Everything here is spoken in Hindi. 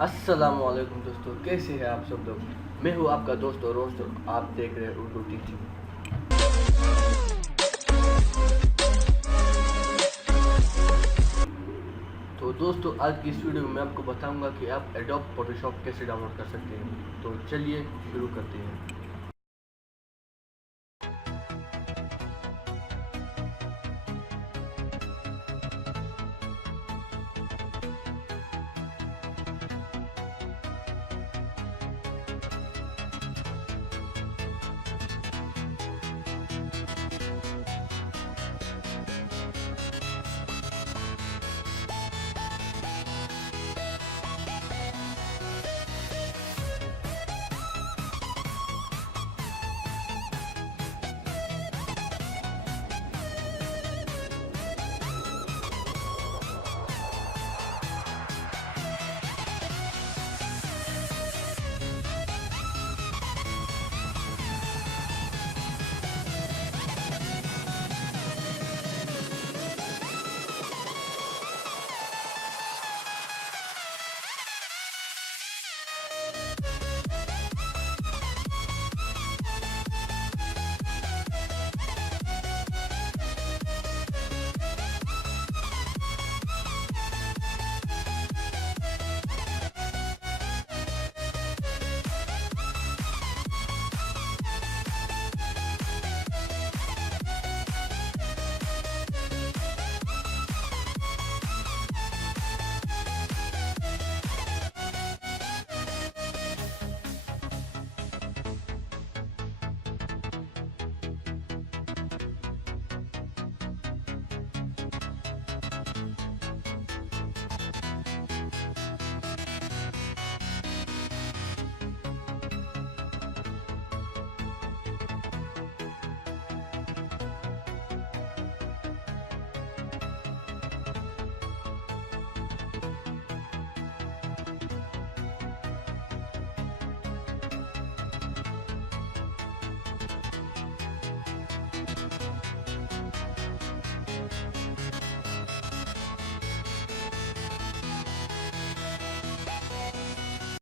अस्सलामुअलैकुम दोस्तों, कैसे हैं आप सब लोग। मैं हूं आपका दोस्त और आप देख रहे हैं उर्दू टीचिंग। तो दोस्तों, आज की इस वीडियो में मैं आपको बताऊंगा कि आप एडोब फोटोशॉप कैसे डाउनलोड कर सकते हैं। तो चलिए शुरू करते हैं।